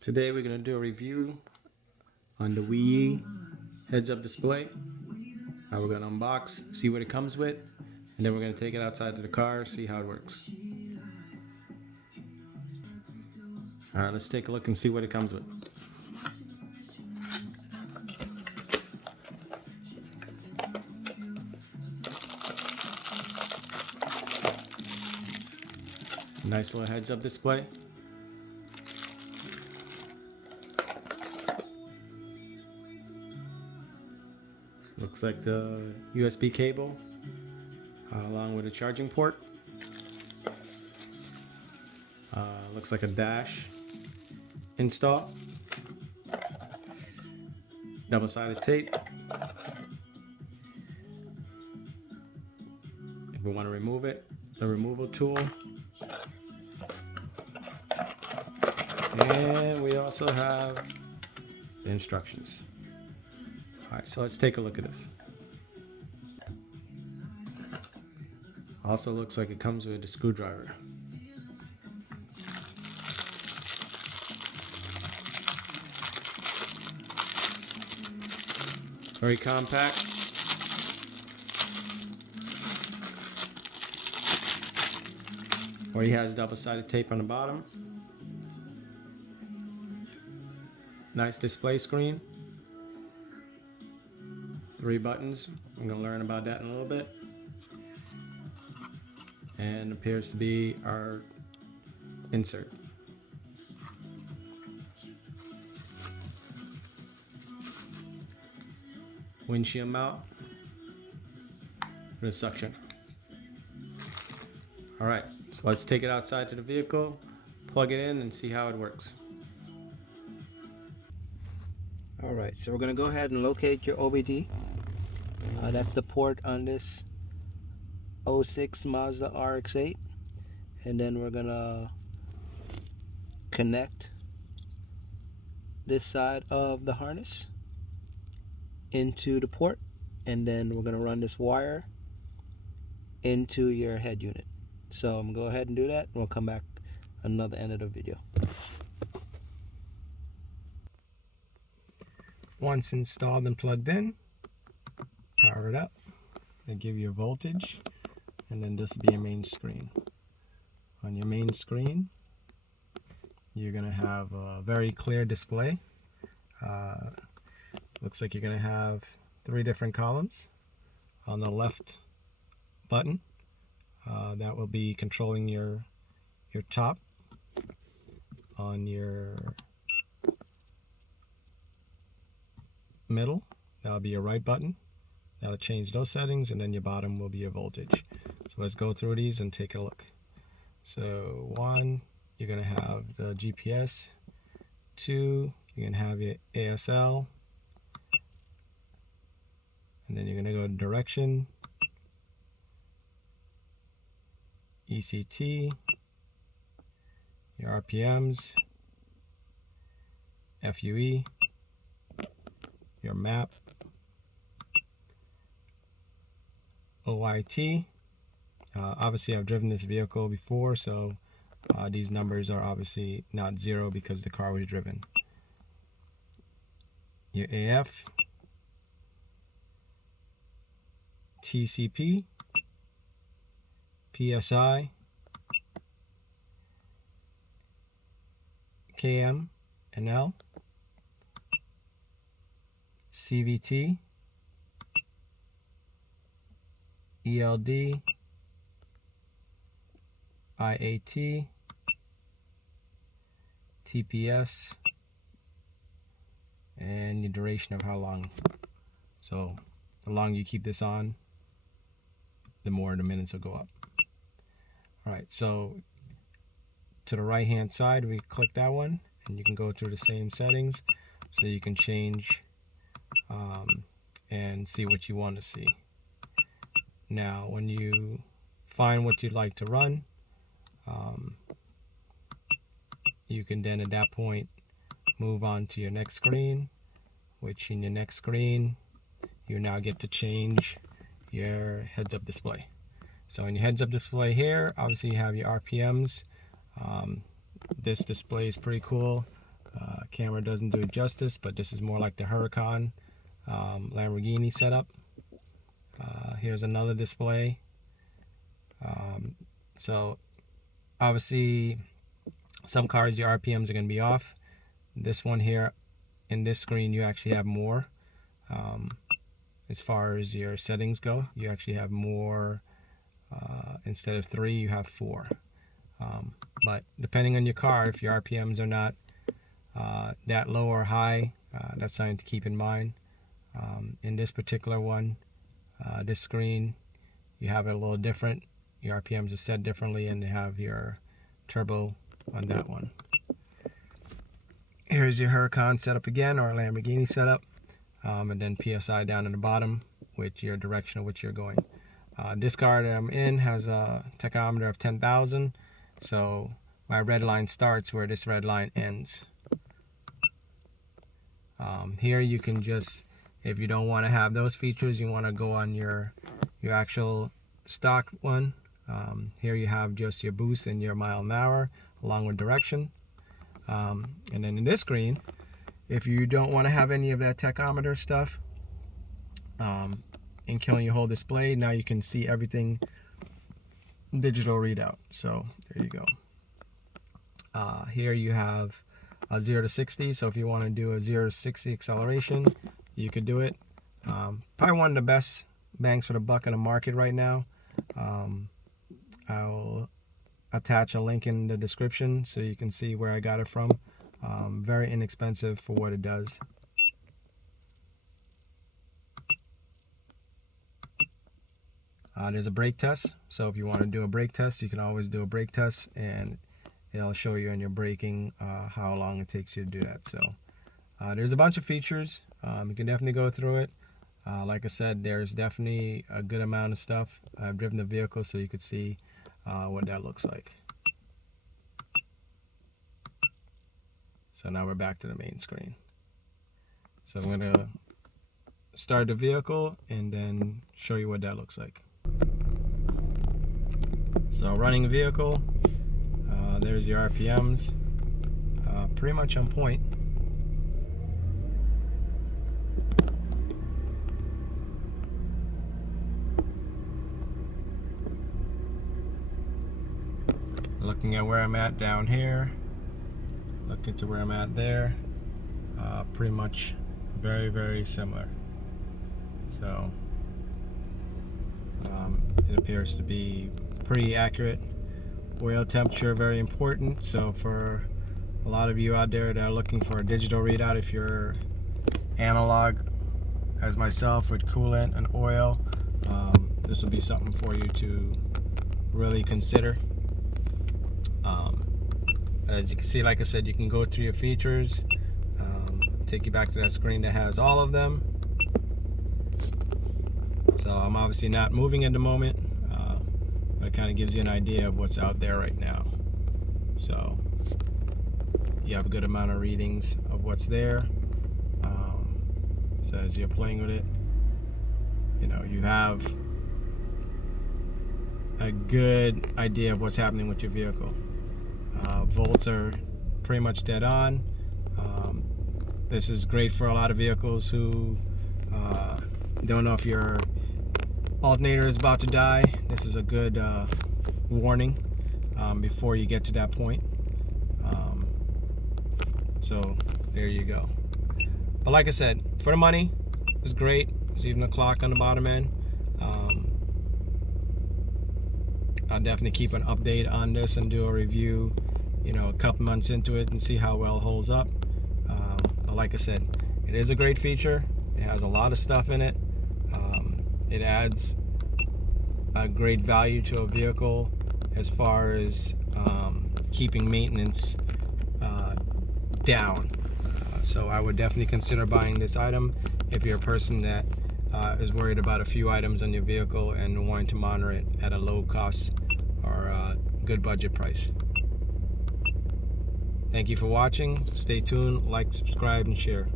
Today we're going to do a review on the Wiiyii heads-up display. We're going to unbox, see what it comes with, and then we're going to take it outside to the car, see how it works. Alright, let's take a look and see what it comes with. Nice little heads-up display. Looks like the USB cable along with a charging port. Looks like a dash install. Double-sided tape. If we want to remove it, the removal tool. And we also have the instructions. Alright, so let's take a look at this. Also looks like it comes with a screwdriver. Very compact. Already has double-sided tape on the bottom. Nice display screen. 3 buttons. I'm going to learn about that in a little bit. And appears to be our insert. Windshield mount and a suction. Alright, so let's take it outside to the vehicle, plug it in, and see how it works. Alright, so we're going to go ahead and locate your OBD. That's the port on this 06 Mazda RX-8. And then we're going to connect this side of the harness into the port, and then we're going to run this wire into your head unit. So I'm going to go ahead and do that, and we'll come back another end of the video. Once installed and plugged in, power it up, and give you a voltage, and then this will be your main screen. On your main screen, you're going to have a very clear display. Looks like you're going to have 3 different columns. On the left button, that will be controlling your top. On your middle, that'll be your right button. That'll change those settings, and then your bottom will be your voltage. So let's go through these and take a look. So 1, you're going to have the GPS. 2, you're going to have your ASL. And then you're going to go to direction, ECT, your RPMs, FUE, your map, OIT. Obviously I've driven this vehicle before, so these numbers are obviously not 0 because the car was driven. Your AF, TCP, PSI, KM and L, CVT, ELD, IAT, TPS, and the duration of how long. So the longer you keep this on, the more the minutes will go up. Alright, so to the right hand side, we click that one, and you can go through the same settings, so you can change and see what you want to see. Now when you find what you'd like to run, you can then at that point move on to your next screen, which in your next screen you now get to change your heads-up display. So in your heads-up display here, obviously you have your RPMs. This display is pretty cool. camera doesn't do it justice, but this is more like the Huracan Lamborghini setup. Here's another display. So obviously some cars your RPMs are going to be off. This one here, in this screen, you actually have more. As far as your settings go, you actually have more. Instead of 3, you have 4. But depending on your car, if your RPMs are not that low or high, that's something to keep in mind. In this particular one, this screen, you have it a little different. Your RPMs are set differently, and they have your turbo on that one. Here's your Huracan setup again, or Lamborghini setup, and then PSI down in the bottom with your direction of which you're going. This car that I'm in has a tachometer of 10,000, so my red line starts where this red line ends. Here you can just, if you don't want to have those features, you want to go on your actual stock one. Here you have just your boost and your mile an hour along with direction. And then in this screen, if you don't want to have any of that tachometer stuff, in killing your whole display, now you can see everything digital readout. So there you go. Here you have a 0 to 60. So if you want to do a 0 to 60 acceleration, you could do it. Probably one of the best bangs for the buck in the market right now. I'll attach a link in the description so you can see where I got it from. Very inexpensive for what it does. There's a brake test, so if you want to do a brake test, you can always do a brake test, and it'll show you in your braking how long it takes you to do that. So there's a bunch of features. You can definitely go through it. Like I said, there's definitely a good amount of stuff. I've driven the vehicle so you could see what that looks like. So now we're back to the main screen. So I'm going to start the vehicle and then show you what that looks like. So running the vehicle, there's your RPMs, pretty much on point. Looking at where I'm at down here, looking to where I'm at there, pretty much very, very similar. So it appears to be pretty accurate. Oil temperature, very important. So for a lot of you out there that are looking for a digital readout, if you're analog as myself with coolant and oil, this will be something for you to really consider. As you can see, like I said, you can go through your features, take you back to that screen that has all of them. So I'm obviously not moving at the moment, but it kind of gives you an idea of what's out there right now. So you have a good amount of readings of what's there. So as you're playing with it, you know, you have a good idea of what's happening with your vehicle. Volts are pretty much dead on. This is great for a lot of vehicles who don't know if your alternator is about to die. This is a good warning before you get to that point. So there you go. But like I said, for the money, it's great. There's even a clock on the bottom end. I'll definitely keep an update on this and do a review, you know, a couple months into it and see how well it holds up. But like I said, it is a great feature. It has a lot of stuff in it. It adds a great value to a vehicle as far as keeping maintenance down. So I would definitely consider buying this item if you're a person that is worried about a few items on your vehicle and wanting to monitor it at a low cost or good budget price. Thank you for watching. Stay tuned, like, subscribe, and share.